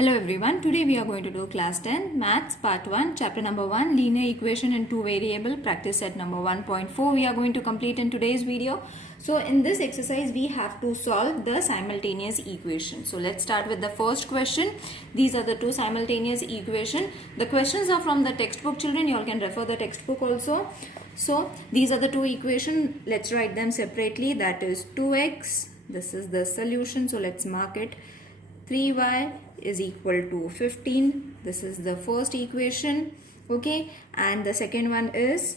Hello everyone, today we are going to do class 10 maths part 1 chapter number 1 linear equation in two variable practice set number 1.4 we are going to complete in today's video. So in this exercise we have to solve the simultaneous equation. So let's start with the first question. These are the two simultaneous equation. The questions are from the textbook, children. You all can refer the textbook also. So these are the two equations. Let's write them separately. That is 2x. This is the solution. So let's mark it. 3y is equal to 15. This is the first equation. Okay, and the second one is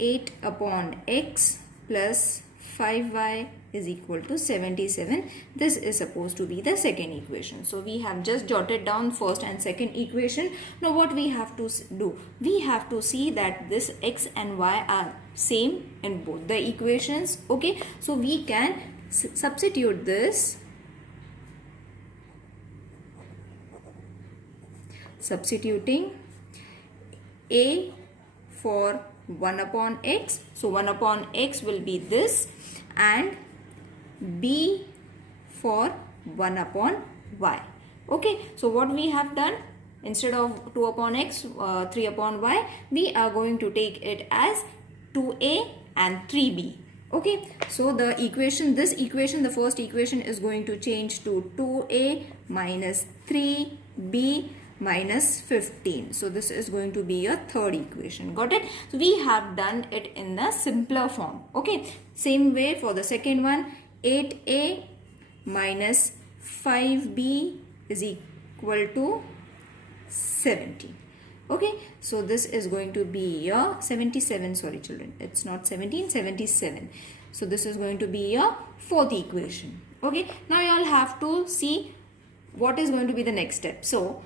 8 upon x plus 5y is equal to 77. This is supposed to be the second equation. So we have just jotted down first and second equation. Now what we have to do? We have to see that this x and y are same in both the equations. Okay, so we can substitute this. Substituting a for 1 upon x. So 1 upon x will be this, and b for 1 upon y. Okay, so what we have done, instead of 2 upon x, 3 upon y, we are going to take it as 2a and 3b. Okay, so the equation, the first equation is going to change to 2a minus 3b minus 15. So this is going to be a third equation. Got it? So we have done it in the simpler form. Okay, same way for the second one. 8a minus 5b is equal to 17. Okay, so this is going to be your 77. Sorry children, it's not 17, 77. So this is going to be your fourth equation. Okay, now you all have to see what is going to be the next step. So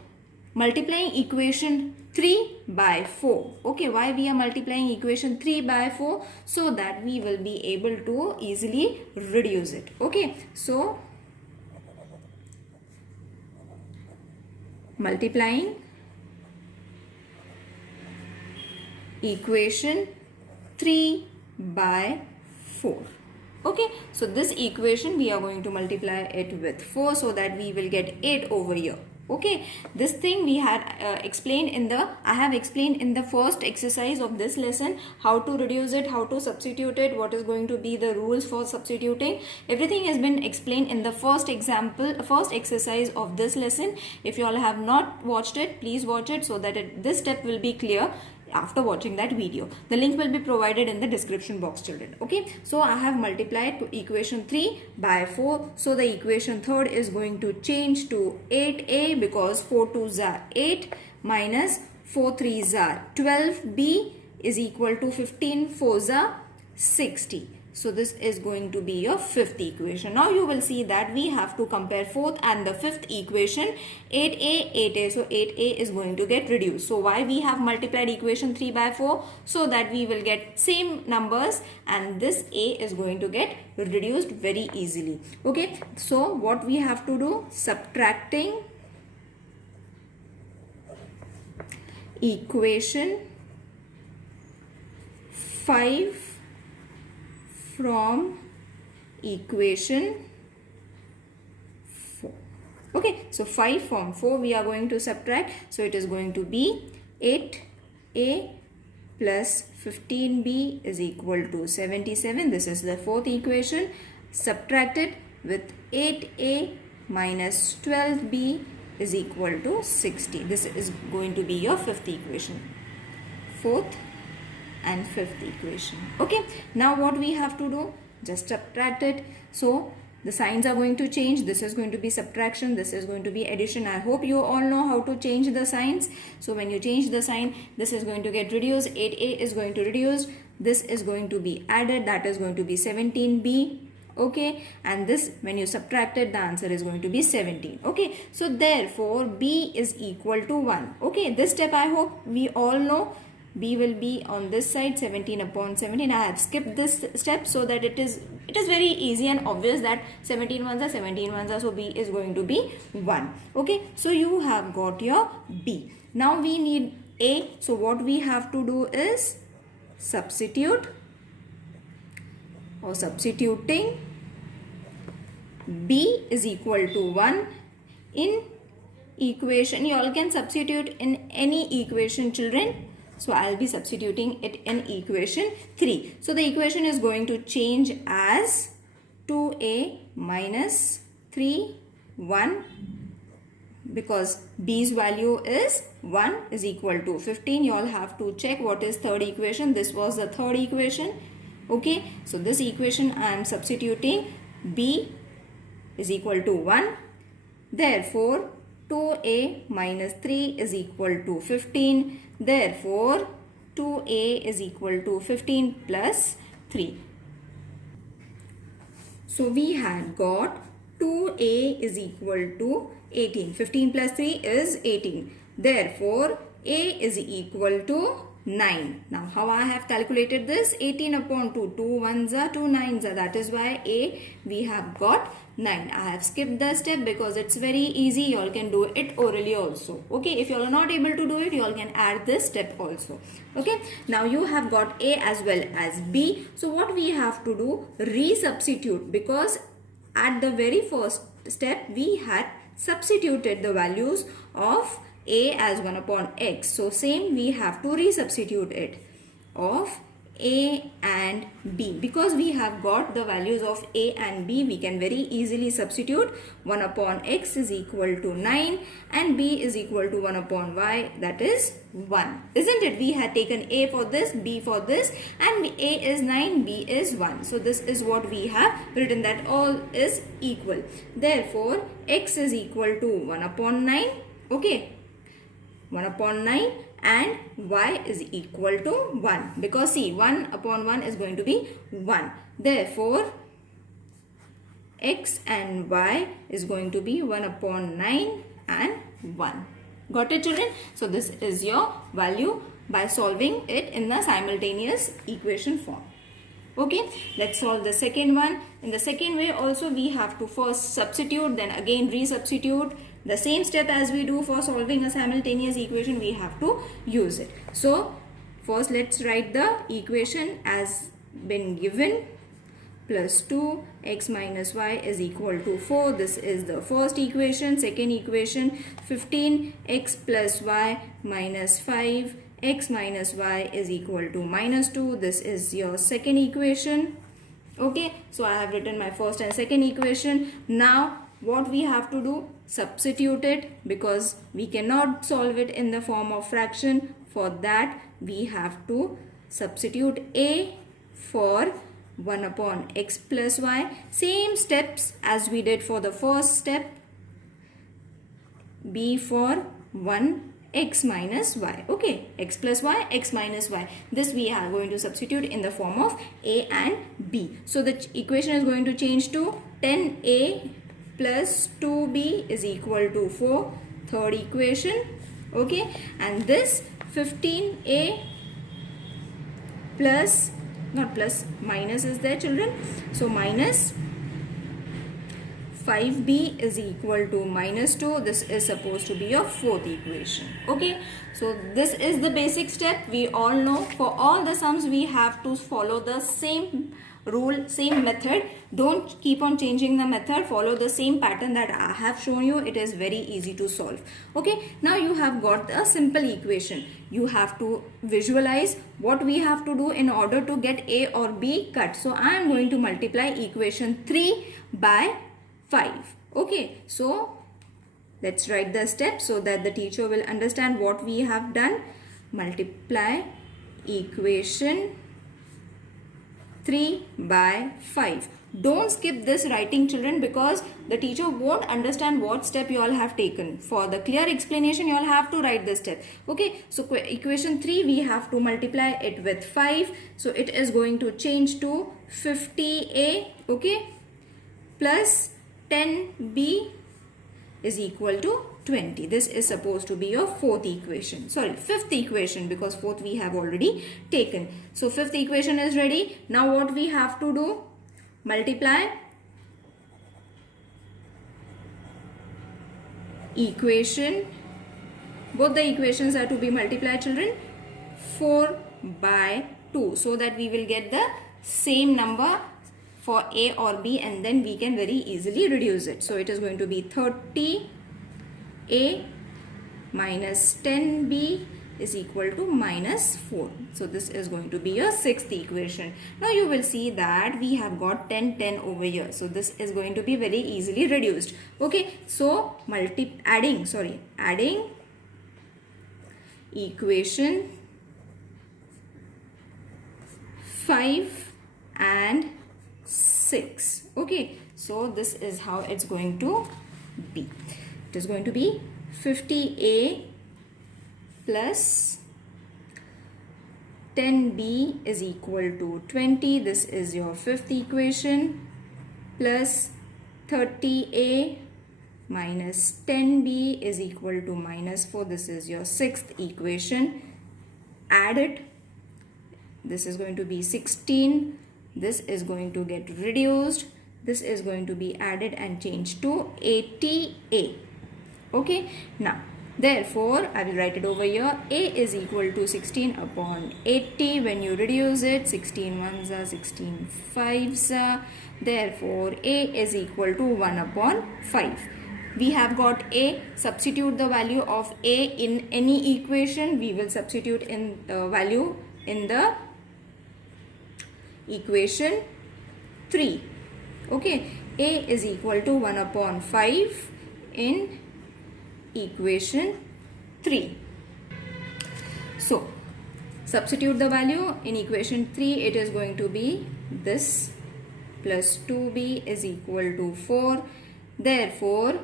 multiplying equation 3 by 4. Okay, why we are multiplying equation 3 by 4? So that we will be able to easily reduce it. Okay, so multiplying equation 3 by 4. Okay, so this equation we are going to multiply it with 4 so that we will get 8 over here. Okay, this thing we had explained in the, I have explained in the first exercise of this lesson, how to reduce it, how to substitute it, what is going to be the rules for substituting. Everything has been explained in the first exercise of this lesson. If you all have not watched it, please watch it so that this step will be clear after watching that video. The link will be provided in the description box, children. Okay, so I have multiplied to equation 3 by 4. So the equation third is going to change to 8a because 4 2s are 8 minus 4 3s are 12b is equal to 15 4s are 60. So this is going to be your fifth equation. Now you will see that we have to compare fourth and the fifth equation. 8a, 8a. So 8a is going to get reduced. So why we have multiplied equation 3 by 4? So that we will get same numbers and this a is going to get reduced very easily. Okay. So what we have to do? Subtracting equation 5 from equation 4. Okay, so 5 from 4 we are going to subtract. So it is going to be 8a plus 15b is equal to 77. This is the fourth equation. Subtracted with 8a minus 12b is equal to 60. This is going to be your fifth equation. Fourth and fifth equation. Okay, now what we have to do? Just subtract it. So the signs are going to change. This is going to be subtraction, this is going to be addition. I hope you all know how to change the signs. So when you change the sign, this is going to get reduced, 8a is going to reduce, this is going to be added, that is going to be 17b. Okay, and this, when you subtract it, the answer is going to be 17. Okay, so therefore b is equal to 1. Okay, this step I hope we all know. B will be on this side, 17 upon 17. I have skipped this step so that it is very easy and obvious that 17 ones are 17 ones are, so B is going to be 1. Okay, so you have got your B. Now we need A. So what we have to do is substituting B is equal to 1 in equation, you all can substitute in any equation, children. So I'll be substituting it in equation 3. So the equation is going to change as 2a minus 3, 1, because b's value is 1 is equal to 15. You all have to check what is third equation. This was the third equation. Okay, so this equation I am substituting b is equal to 1. Therefore 2a minus 3 is equal to 15. Therefore 2a is equal to 15 plus 3. So we had got 2a is equal to 18. 15 plus 3 is 18. Therefore a is equal to 9. Now how I have calculated this? 18 upon 2. 2 ones are 2 nines are. That is why a we have got 9. I have skipped the step because it's very easy. You all can do it orally also. Okay, if you all are not able to do it, you all can add this step also. Okay, now you have got a as well as b. So what we have to do? Resubstitute, because at the very first step we had substituted the values of a as 1 upon x. So same we have to resubstitute it of a and b. Because we have got the values of a and b, we can very easily substitute 1 upon x is equal to 9 and b is equal to 1 upon y, that is 1. Isn't it? We had taken a for this, b for this, and a is 9, b is 1. So this is what we have written, that all is equal. Therefore x is equal to 1 upon 9. Okay, 1 upon 9 and y is equal to 1, because see 1 upon 1 is going to be 1. Therefore x and y is going to be 1 upon 9 and 1. Got it, children? So this is your value by solving it in the simultaneous equation form. Okay, let's solve the second one. In the second way also we have to first substitute, then again resubstitute. The same step as we do for solving a simultaneous equation, we have to use it. So first let's write the equation as been given. Plus 2 x minus y is equal to 4. This is the first equation. Second equation, 15 x plus y minus 5 x minus y is equal to minus 2. This is your second equation. Okay, so I have written my first and second equation. Now what we have to do? Substitute it, because we cannot solve it in the form of fraction. For that we have to substitute a for 1 upon x plus y. Same steps as we did for the first step. B for 1 x minus y. Okay, x plus y, x minus y. This we are going to substitute in the form of a and b. So the equation is going to change to 10a plus 2b is equal to 4. Third equation. Okay, and this 15a plus, not plus, minus is there, children. So minus 5b is equal to minus 2. This is supposed to be your fourth equation. Okay, so this is the basic step. We all know for all the sums we have to follow the same rule, same method. Don't keep on changing the method. Follow the same pattern that I have shown you. It is very easy to solve. Okay, now you have got a simple equation. You have to visualize what we have to do in order to get a or b cut. So I am going to multiply equation 3 by 5. Okay, so let's write the steps so that the teacher will understand what we have done. Multiply equation 3 by 5. Don't skip this writing, children, because the teacher won't understand what step you all have taken. For the clear explanation, you all have to write this step. Okay, so equation 3 we have to multiply it with 5. So it is going to change to 50a, okay, plus 10b is equal to 20. This is supposed to be your fourth equation. Sorry, fifth equation, because fourth we have already taken. So fifth equation is ready. Now what we have to do? Multiply equation. Both the equations are to be multiplied, children. 4 by 2, so that we will get the same number for a or b, and then we can very easily reduce it. So it is going to be 30a minus 10b is equal to minus 4. So this is going to be your sixth equation. Now you will see that we have got 10 over here. So this is going to be very easily reduced. Okay, so adding equation 5 and 6. Okay, so this is how it's going to be. It is going to be 50a plus 10b is equal to 20. This is your fifth equation, plus 30a minus 10b is equal to minus 4. This is your sixth equation. Add it. This is going to be 16. This is going to get reduced. This is going to be added and changed to 80a. Okay, now therefore I will write it over here. A is equal to 16 upon 80. When you reduce it, 16 ones are 16 fives are. Therefore A is equal to 1 upon 5. We have got A. Substitute the value of A in any equation. We will substitute in the value in the equation 3. Okay, A is equal to 1 upon 5 in equation 3. So substitute the value in equation 3. It is going to be this, plus 2b is equal to 4. Therefore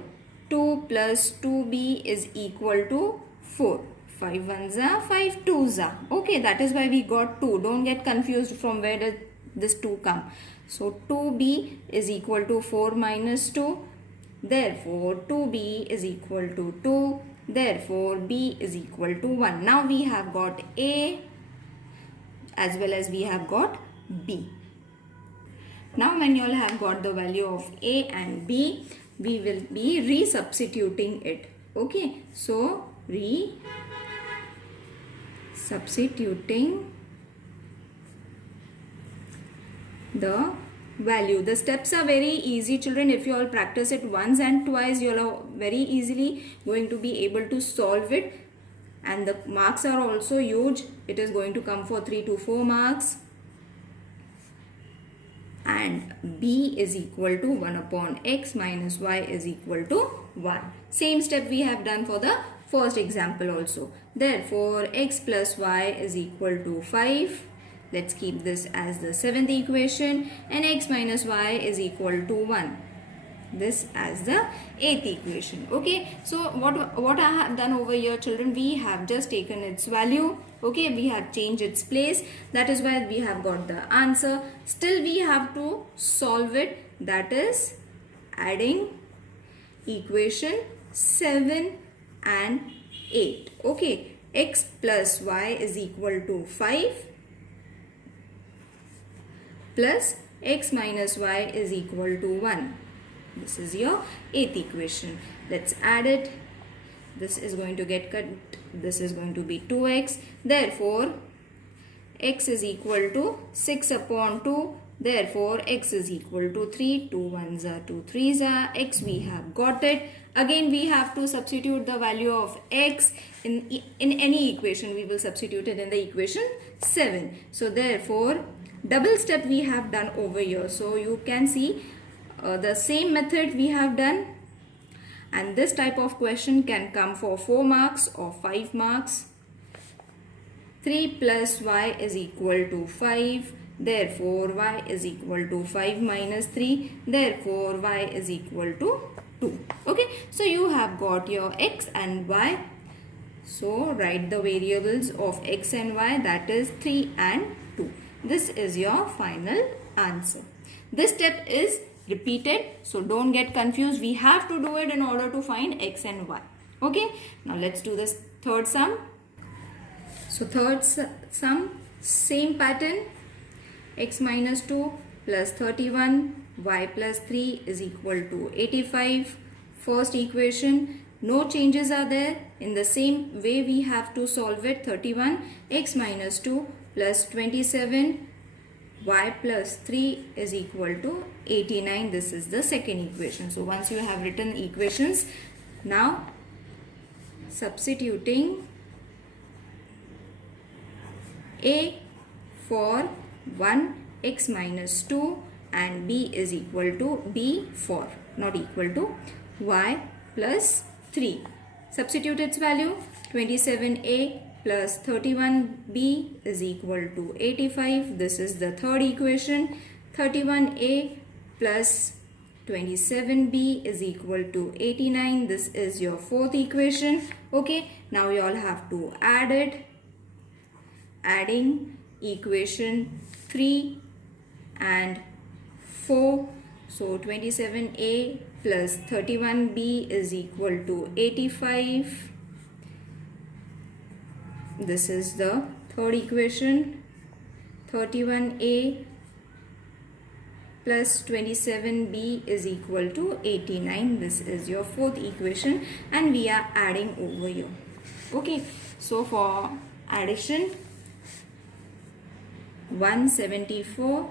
2 plus 2b is equal to 4. 5 ones are, 5 twos are. Okay, that is why we got 2. Don't get confused from where did this 2 come. So 2b is equal to 4 minus 2. Therefore 2b is equal to 2. Therefore b is equal to 1. Now we have got A as well as we have got b. Now when you all have got the value of A and b, we will be resubstituting it. Okay, so resubstituting the value. The steps are very easy, children. If you all practice it once and twice, you all are very easily going to be able to solve it, and the marks are also huge. It is going to come for 3 to 4 marks. And b is equal to 1 upon x minus y is equal to 1. Same step we have done for the first example also. Therefore x plus y is equal to 5. Let's keep this as the seventh equation, and x minus y is equal to 1. This as the eighth equation. Okay, so what I have done over here, children, we have just taken its value. Okay, we have changed its place. That is why we have got the answer. Still we have to solve it. That is adding equation 7 and 8. Okay, x plus y is equal to 5 plus x minus y is equal to 1. This is your eighth equation. Let's add it. This is going to get cut. This is going to be 2x. Therefore, x is equal to 6 upon 2. Therefore, x is equal to 3. 2 ones are, 2 threes are. X we have got it. Again, we have to substitute the value of x in any equation. We will substitute it in the equation 7. So, therefore, double step we have done over here. So, you can see the same method we have done, and this type of question can come for 4 marks or 5 marks. 3 plus y is equal to 5. Therefore, y is equal to 5 minus 3. Therefore, y is equal to 2. Okay, so you have got your x and y. So, write the variables of x and y, that is 3 and 2. This is your final answer. This step is repeated, so don't get confused. We have to do it in order to find x and y. Okay, now let's do this third sum. So third sum, same pattern. X minus 2 plus 31, y plus 3 is equal to 85. First equation, no changes are there. In the same way we have to solve it. 31, x minus 2 plus 27, y plus 3 is equal to 89. This is the second equation. So once you have written equations, now substituting A for 1x minus 2 and B is equal to B for not equal to y plus 3. Substitute its value. 27a plus 31b is equal to 85. This is the third equation. 31a plus 27b is equal to 89. This is your fourth equation. Okay, now you all have to add it. Adding equation 3 and 4. So 27a plus 31b is equal to 85. This is the third equation. 31a plus 27b is equal to 89. This is your fourth equation and we are adding over here. Okay, so for addition, 174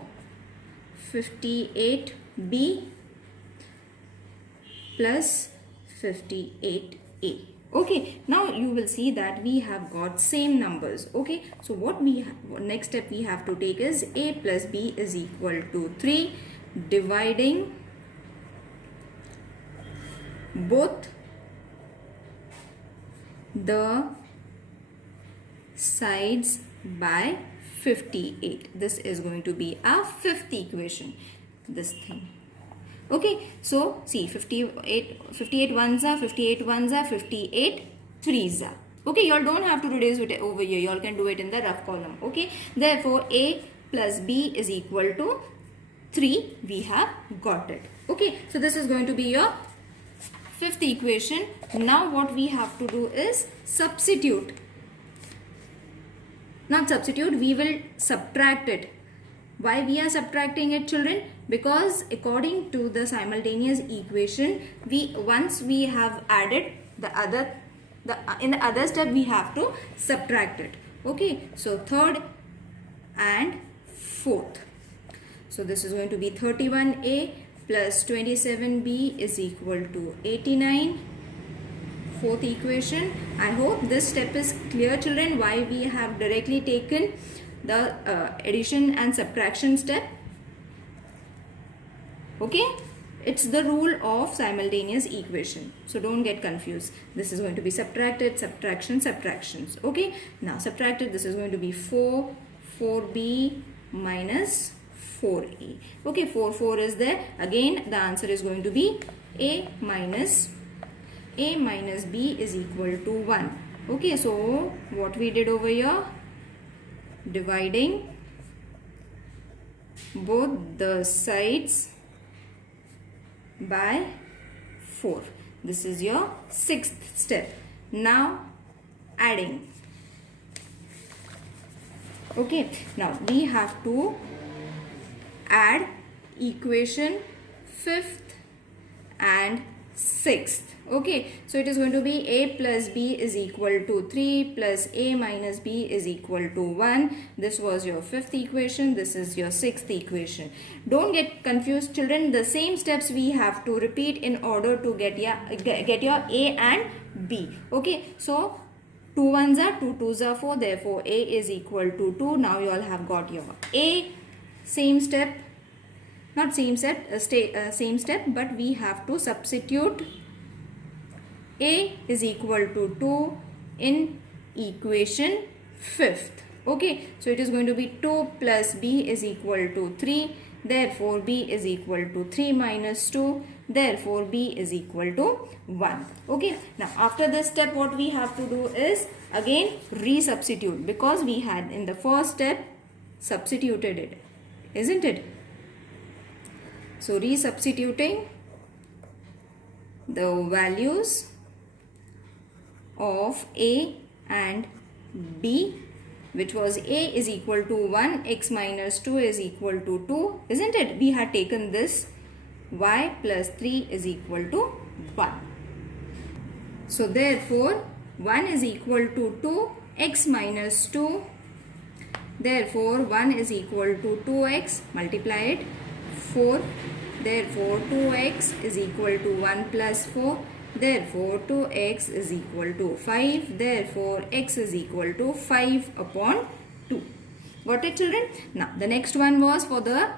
58b plus 58a. Okay, now you will see that we have got same numbers. Okay, so what we next step we have to take is a plus b is equal to 3, dividing both the sides by 58. This is going to be our fifth equation, this thing. Okay, so see 58 ones are 58 ones are 58 threes are. Okay, you all don't have to reduce it over here. You all can do it in the rough column. Okay, therefore a plus b is equal to 3. We have got it. Okay, so this is going to be your fifth equation. Now what we have to do is substitute. Not substitute, we will subtract it. Why we are subtracting it, children? Because according to the simultaneous equation, once we have added in the other step we have to subtract it. Okay, so third and fourth. So this is going to be 31a plus 27b is equal to 89. Fourth equation. I hope this step is clear, children, why we have directly taken the addition and subtraction step. Okay, it's the rule of simultaneous equation, so don't get confused. This is going to be subtracted, subtraction, subtractions. Okay, now subtracted, this is going to be 4b minus 4a. Okay, 4 is there. Again the answer is going to be a minus b is equal to 1. Okay, so what we did over here, dividing both the sides by 4. This is your sixth step. Now adding. Okay, now we have to add equation 5th and 6th. Okay, so it is going to be a plus b is equal to 3 plus a minus b is equal to 1. This was your fifth equation. This is your sixth equation. Don't get confused, children. The same steps we have to repeat in order to get your a and b. Okay, so 2 ones are 2 twos are 4. Therefore, a is equal to 2. Now you all have got your a. Same step. Not same step, same step, but we have to substitute a is equal to 2 in equation 5th. Okay, so it is going to be 2 plus b is equal to 3. Therefore, b is equal to 3 minus 2. Therefore, b is equal to 1. Okay, now after this step what we have to do is again resubstitute, because we had in the first step substituted it, isn't it? So resubstituting the values of a and b, which was a is equal to 1, x minus 2 is equal to 2, isn't it? We had taken this, y plus 3 is equal to 1. So therefore 1 is equal to 2, x minus 2, therefore 1 is equal to 2x, multiply it, 4, therefore 2x is equal to 1 plus 4, Therefore 2x is equal to 5. Therefore x is equal to 5 upon 2. Got it, children? Now the next one was for the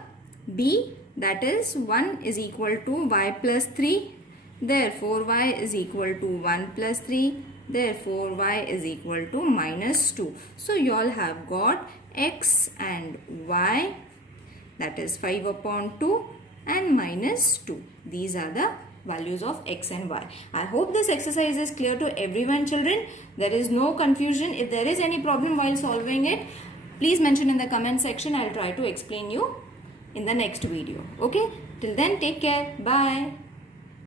b, that is 1 is equal to y plus 3. Therefore y is equal to 1 plus 3. Therefore y is equal to minus 2. So you all have got x and y, that is 5 upon 2 and minus 2. These are the values of x and y. I hope this exercise is clear to everyone, children. There is no confusion. If there is any problem while solving it, please mention in the comment section. I'll try to explain you in the next video. Okay? Till then, take care. Bye.